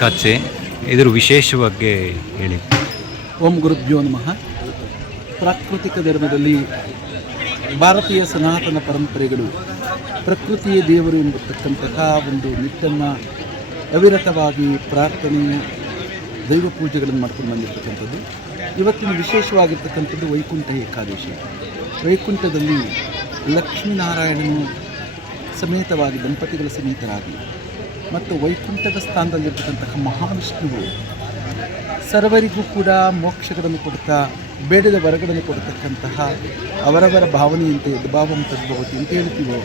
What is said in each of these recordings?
ಕಥೆ ಇದರ ವಿಶೇಷ ಬಗ್ಗೆ ಹೇಳಿ. ಓಂ ಗುರುಭ್ಯೋ ನಮಃ. ಪ್ರಾಕೃತಿಕ ಧರ್ಮದಲ್ಲಿ ಭಾರತೀಯ ಸನಾತನ ಪರಂಪರೆಗಳು ಪ್ರಕೃತಿಯೇ ದೇವರು ಎಂಬತಕ್ಕಂತಹ ಒಂದು ನಿಟ್ಟನ್ನು ಅವಿರತವಾಗಿ ಪ್ರಾರ್ಥನೆ ದೈವ ಪೂಜೆಗಳನ್ನು ಮಾಡ್ಕೊಂಡು ಬಂದಿರತಕ್ಕಂಥದ್ದು. ಇವತ್ತಿನ ವಿಶೇಷವಾಗಿರ್ತಕ್ಕಂಥದ್ದು ವೈಕುಂಠ ಏಕಾದಶಿ. ವೈಕುಂಠದಲ್ಲಿ ಲಕ್ಷ್ಮೀನಾರಾಯಣನು ಸಮೇತವಾಗಿ ದಂಪತಿಗಳ ಸಮೇತರಾಗಿ ಮತ್ತು ವೈಕುಂಠದ ಸ್ಥಾನದಲ್ಲಿರ್ತಕ್ಕಂತಹ ಮಹಾವಿಷ್ಣುವು ಸರ್ವರಿಗೂ ಕೂಡ ಮೋಕ್ಷಗಳನ್ನು ಕೊಡ್ತಾ ಬೇಡದ ವರಗಳನ್ನು ಕೊಡ್ತಕ್ಕಂತಹ ಅವರವರ ಭಾವನೆಯಂತೆ ಯದ್ಭಾವಂ ತದ್ಭವತಿ ಅಂತ ಹೇಳ್ತೀವೋ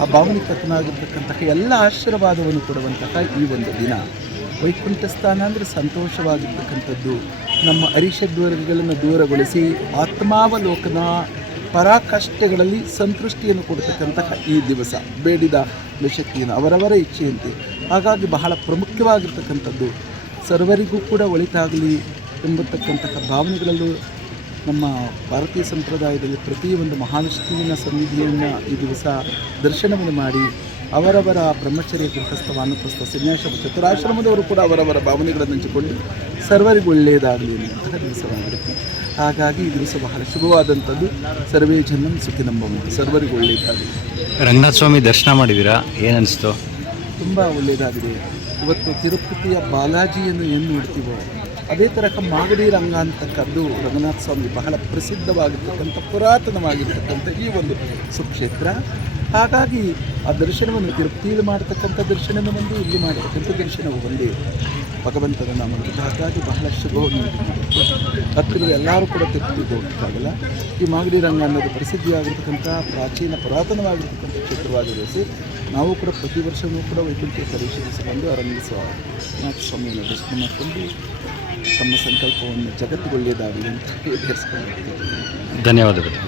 ಆ ಭಾವನಿಕತನಾಗಿರ್ತಕ್ಕಂತಹ ಎಲ್ಲ ಆಶೀರ್ವಾದವನ್ನು ಕೊಡುವಂತಹ ಈ ಒಂದು ದಿನ ವೈಕುಂಠ ಸ್ಥಾನ ಅಂದರೆ ಸಂತೋಷವಾಗಿರ್ತಕ್ಕಂಥದ್ದು. ನಮ್ಮ ಅರಿಷಡ್ವರ್ಗಗಳನ್ನು ದೂರಗೊಳಿಸಿ ಆತ್ಮಾವಲೋಕನ ಪರಾಕಷ್ಟಗಳಲ್ಲಿ ಸಂತೃಷ್ಟಿಯನ್ನು ಕೊಡ್ತಕ್ಕಂತಹ ಈ ದಿವಸ ಬೇಡಿದ ಶಕ್ತಿಯನ್ನು ಅವರವರ ಇಚ್ಛೆಯಂತೆ. ಹಾಗಾಗಿ ಬಹಳ ಪ್ರಮುಖವಾಗಿರ್ತಕ್ಕಂಥದ್ದು ಸರ್ವರಿಗೂ ಕೂಡ ಒಳಿತಾಗಲಿ ಎಂಬತಕ್ಕಂತಹ ಭಾವನೆಗಳಲ್ಲೂ ನಮ್ಮ ಭಾರತೀಯ ಸಂಪ್ರದಾಯದಲ್ಲಿ ಪ್ರತಿಯೊಂದು ಮಹಾವಿಷ್ಣುವಿನ ಸನ್ನಿಧಿಯನ್ನು ಈ ದಿವಸ ದರ್ಶನವನ್ನು ಮಾಡಿ ಅವರವರ ಬ್ರಹ್ಮಚರ್ಯ ಗೃಹಸ್ಥ ವಾನಪ್ರಸ್ಥ ಸನ್ಯಾಸ ಚತುರಾಶ್ರಮದವರು ಕೂಡ ಅವರವರ ಭಾವನೆಗಳನ್ನು ಹಂಚಿಕೊಂಡು ಸರ್ವರಿಗೂ ಒಳ್ಳೆಯದಾಗಲಿ ಎನ್ನುವಂತಹ ದಿವಸವಾಗಿರುತ್ತೆ. ಹಾಗಾಗಿ ಈ ದಿವಸ ಬಹಳ ಶುಭವಾದಂಥದ್ದು. ಸರ್ವೇ ಜನಂ ಸುಖಿನಂ ಭವಂತು, ಸರ್ವರಿಗೂ ಒಳ್ಳೆಯದಾಗಲಿ. ರಂಗನಾಥ ಸ್ವಾಮಿ ದರ್ಶನ ಮಾಡಿದ್ದೀರಾ, ಏನನ್ನಿಸ್ತು? ತುಂಬ ಒಳ್ಳೆಯದಾಗಿದೆ. ಇವತ್ತು ತಿರುಪತಿಯ ಬಾಲಾಜಿಯನ್ನು ಏನು ನೋಡ್ತೀವೋ ಅದೇ ತರಹ ಮಾಗಡಿ ರಂಗ ಅಂತಕ್ಕದ್ದು ರಂಗನಾಥ ಸ್ವಾಮಿ ಬಹಳ ಪ್ರಸಿದ್ಧವಾಗಿರ್ತಕ್ಕಂಥ ಪುರಾತನವಾಗಿರ್ತಕ್ಕಂಥ ಈ ಒಂದು ಸುಕ್ಷೇತ್ರ. ಹಾಗಾಗಿ ಆ ದರ್ಶನವನ್ನು ತಿರುಪತಿಯಲ್ಲಿ ಮಾಡತಕ್ಕಂಥ ದರ್ಶನವೂ ಒಂದು, ಇಲ್ಲಿ ಮಾಡತಕ್ಕಂಥ ದರ್ಶನವೂ ಒಂದೇ ಭಗವಂತನ ನಾಮದಲ್ಲಿ. ಹಾಗಾಗಿ ಬಹಳ ಶುಭವನ್ನು ಹತ್ತಿರ ಎಲ್ಲರೂ ಕೂಡ ತಿರುಪತಿಗೆ ಹೋಗಬೇಕಾಗಲ್ಲ. ಈ ಮಾಗಡಿ ರಂಗ ಅನ್ನೋದು ಪ್ರಸಿದ್ಧಿಯಾಗಿರ್ತಕ್ಕಂಥ ಪ್ರಾಚೀನ ಪುರಾತನವಾಗಿರ್ತಕ್ಕಂಥ ಕ್ಷೇತ್ರವಾಗಿರಿಸಿ ನಾವು ಕೂಡ ಪ್ರತಿ ವರ್ಷವೂ ಕೂಡ ವೈಕುಂಠ ಪರಿಶೀಲಿಸಿ ಬಂದು ರಂಗನಾಥ ಸ್ವಾಮಿಯನ್ನು ದರ್ಶನ ಮಾಡಿಕೊಂಡು ತಮ್ಮ ಸಂಕಲ್ಪವನ್ನು ಜಗತ್ತಿಗೊಳ್ಳೆಯದಾಗಲಿ ಅಂತ ತಿಳಿಸ್ಕೊಂಡಿರ್ತೀವಿ. ಧನ್ಯವಾದಗಳು.